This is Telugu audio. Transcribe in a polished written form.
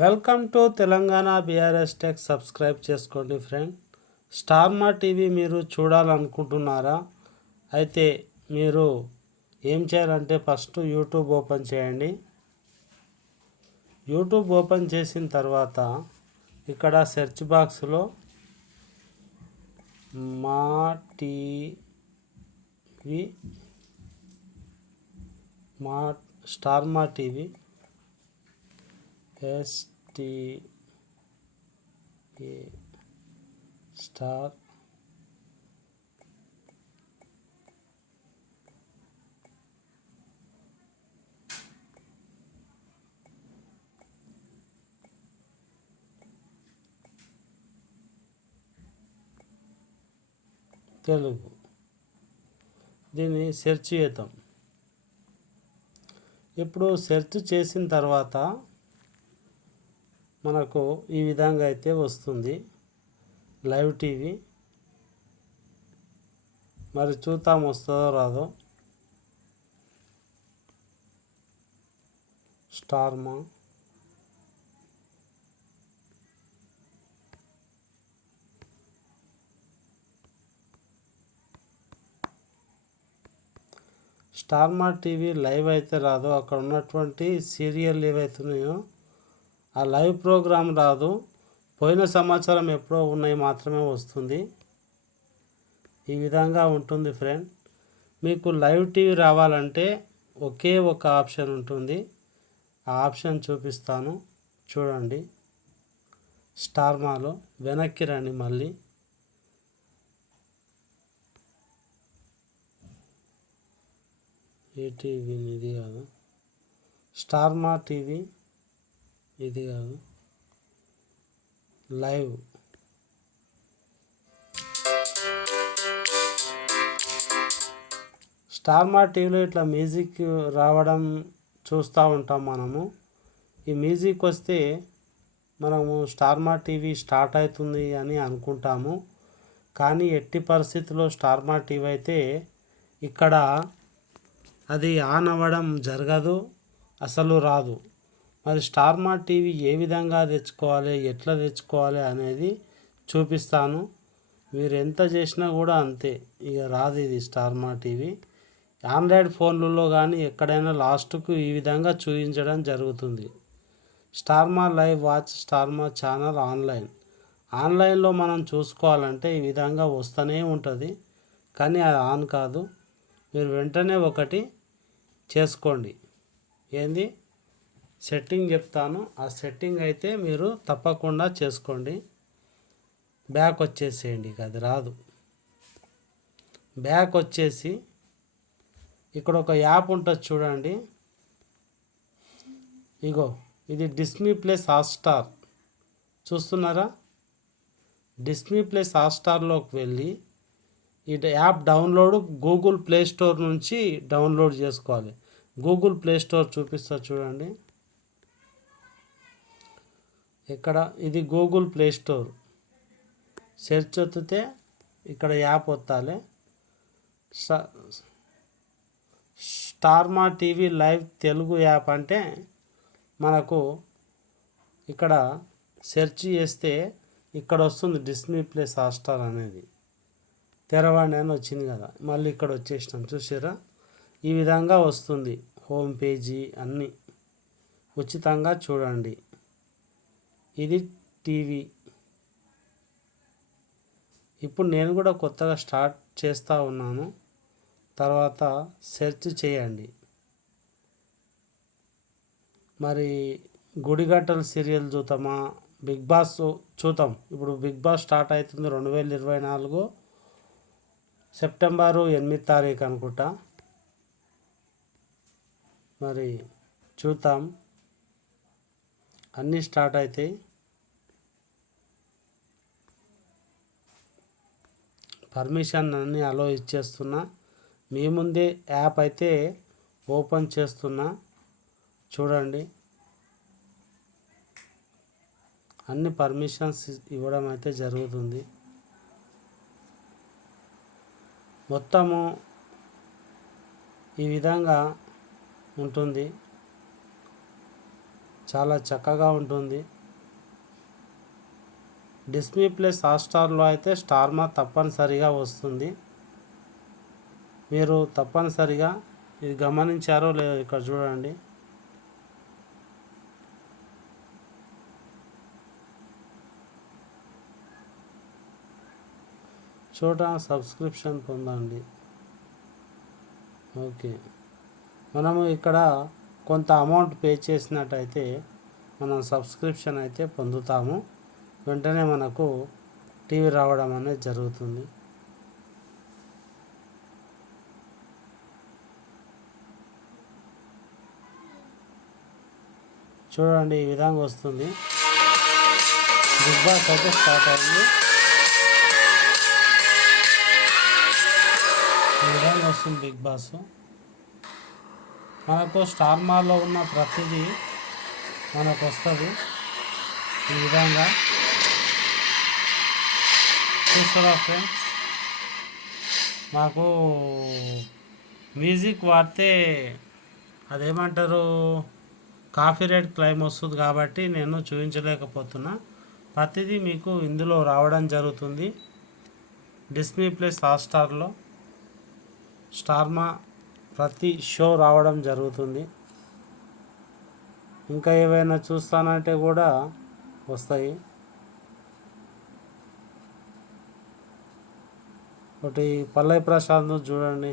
Welcome to Telangana BRS tech. Subscribe చేసుకోండి ఫ్రెండ్. స్టార్ మా టీవీ మీరు చూడాలనుకుంటున్నారా? అయితే మీరు ఏం చేయాలంటే ఫస్ట్ యూట్యూబ్ ఓపెన్ చేయండి. యూట్యూబ్ ఓపెన్ చేసిన తర్వాత ఇక్కడ సెర్చ్ బాక్స్లో మా టీవీ మా స్టార్ మా టీవీ స్టార్ తెలుగు దీన్ని సెర్చ్ చేద్దాం. ఇప్పుడు సెర్చ్ చేసిన తర్వాత మనకు ఈ విధంగా అయితే వస్తుంది లైవ్ టీవీ. మరి చూద్దాం వస్తుందో రాదో. స్టార్ మా స్టార్ మా టీవీ లైవ్ అయితే రాదు. అక్కడ ఉన్నటువంటి సీరియల్ ఏవైతున్నాయో ఆ లైవ్ ప్రోగ్రాం రాదు. పోయిన సంవత్సరం ఎప్పుడో ఉన్నాయి మాత్రమే వస్తుంది. ఈ విధంగా ఉంటుంది ఫ్రెండ్. మీకు లైవ్ టీవీ రావాలంటే ఒకే ఒక ఆప్షన్ ఉంటుంది. ఆ ఆప్షన్ చూపిస్తాను చూడండి. స్టార్ మాలో వెనక్కి రండి. మళ్ళీ ఈ టీవీ ఇది కాదు, స్టార్ మా టీవీ ఇది కాదు, లైవ్. స్టార్ మా టీవీలో ఇట్లా మ్యూజిక్ రావడం చూస్తూ ఉంటాం మనము. ఈ మ్యూజిక్ వస్తే మనము స్టార్ మా టీవీ స్టార్ట్ అవుతుంది అని అనుకుంటాము. కానీ ఎట్టి పరిస్థితుల్లో స్టార్ మా టీవీ అయితే ఇక్కడ అది ఆన్ అవ్వడం జరగదు, అసలు రాదు. మరి స్టార్ మా టీవీ ఏ విధంగా తెచ్చుకోవాలి, ఎట్లా తెచ్చుకోవాలి అనేది చూపిస్తాను. మీరు ఎంత చేసినా కూడా అంతే, ఇక రాదు ఇది స్టార్ మా టీవీ. ఆండ్రాయిడ్ ఫోన్లలో కానీ ఎక్కడైనా లాస్ట్కు ఈ విధంగా చూపించడం జరుగుతుంది. స్టార్ మా లైవ్ వాచ్ స్టార్ మా ఛానల్ ఆన్లైన్లో మనం చూసుకోవాలంటే ఈ విధంగా వస్తూనే ఉంటుంది. కానీ అది ఆన్ కాదు. మీరు వెంటనే ఒకటి చేసుకోండి. ఏంది సెట్టింగ్ చెప్తాను, ఆ సెట్టింగ్ అయితే మీరు తప్పకుండా చేసుకోండి. బ్యాక్ వచ్చేసేయండి, అది రాదు. బ్యాక్ వచ్చేసి ఇక్కడ ఒక యాప్ ఉంటుంది చూడండి. ఇగో ఇది డిస్నీ ప్లస్ హాట్స్టార్ చూస్తున్నారా? డిస్నీ ప్లస్ హాట్స్టార్లోకి వెళ్ళి ఈ app download Google play store నుంచి డౌన్లోడ్ చేసుకోవాలి. గూగుల్ ప్లే స్టోర్ చూపిస్తా చూడండి. ఇక్కడ ఇది గూగుల్ ప్లే స్టోర్. సెర్చ్ ఒత్తితే ఇక్కడ యాప్ వత్తాలి. స్టార్ మా టీవీ లైవ్ తెలుగు యాప్ అంటే మనకు ఇక్కడ సెర్చ్ చేస్తే ఇక్కడ వస్తుంది డిస్నీ ప్లస్ హాట్స్టార్ అనేది. తెరవండి అని వచ్చింది కదా, మళ్ళీ ఇక్కడ వచ్చేసినాం చూసారా? ఈ విధంగా వస్తుంది హోమ్ పేజీ అన్నీ. ఉచితంగా చూడండి. ఇది టీవీ. ఇప్పుడు నేను కూడా కొత్తగా స్టార్ట్ చేస్తూ ఉన్నాను. తర్వాత సెర్చ్ చేయండి. మరి గుడిగంటల సీరియల్ చూద్దామా, బిగ్ బాస్ చూద్దాం. ఇప్పుడు బిగ్ బాస్ స్టార్ట్ అవుతుంది 2024 సెప్టెంబరు 8 అనుకుంటా. మరి చూద్దాం. అన్నీ స్టార్ట్ అవుతాయి. పర్మిషన్ అన్నీ అలో ఇచ్చేస్తున్నా. మీ ముందే యాప్ అయితే ఓపెన్ చేస్తున్నా చూడండి. అన్ని పర్మిషన్స్ ఇవ్వడం అయితే జరుగుతుంది. మొత్తము ఈ విధంగా ఉంటుంది. చాలా చక్కగా ఉంటుంది. డిస్నీ ప్లస్ హాట్‌స్టార్‌లో అయితే స్టార్మా తప్పనిసరిగా వస్తుంది. మీరు తప్పనిసరిగా ఇది గమనించారో లేదో ఇక్కడ చూడండి. సబ్స్క్రిప్షన్ పొందండి. ఓకే. మనము ఇక్కడ కొంత అమౌంట్ పే చేసినట్టయితే మనం సబ్స్క్రిప్షన్ అయితే పొందుతాము. వెంటనే మనకు టీవీ రావడం అనేది జరుగుతుంది. చూడండి, ఈ విధంగా వస్తుంది. బిగ్ బాస్ అయితే స్టార్ట్ అయింది. ఈ విధంగా వస్తుంది బిగ్ బాస్. మనకు స్టార్ మాల్లో ఉన్న ప్రతిదీ మనకు వస్తుంది. ఈ విధంగా చూస్తారా ఫ్రెండ్స్? మాకు మ్యూజిక్ వాడితే అదేమంటారు, కాపీరైట్ క్లెయిమ్ వస్తుంది కాబట్టి నేను చూపించలేకపోతున్నా. ప్రతిదీ మీకు ఇందులో రావడం జరుగుతుంది. డిస్నీ ప్లస్ హాట్‌స్టార్లో స్టార్మా ప్రతి షో రావడం జరుగుతుంది. ఇంకా ఏవైనా చూస్తానంటే కూడా వస్తాయి. ఒకటి పల్లవి ప్రశాంత్ చూడండి.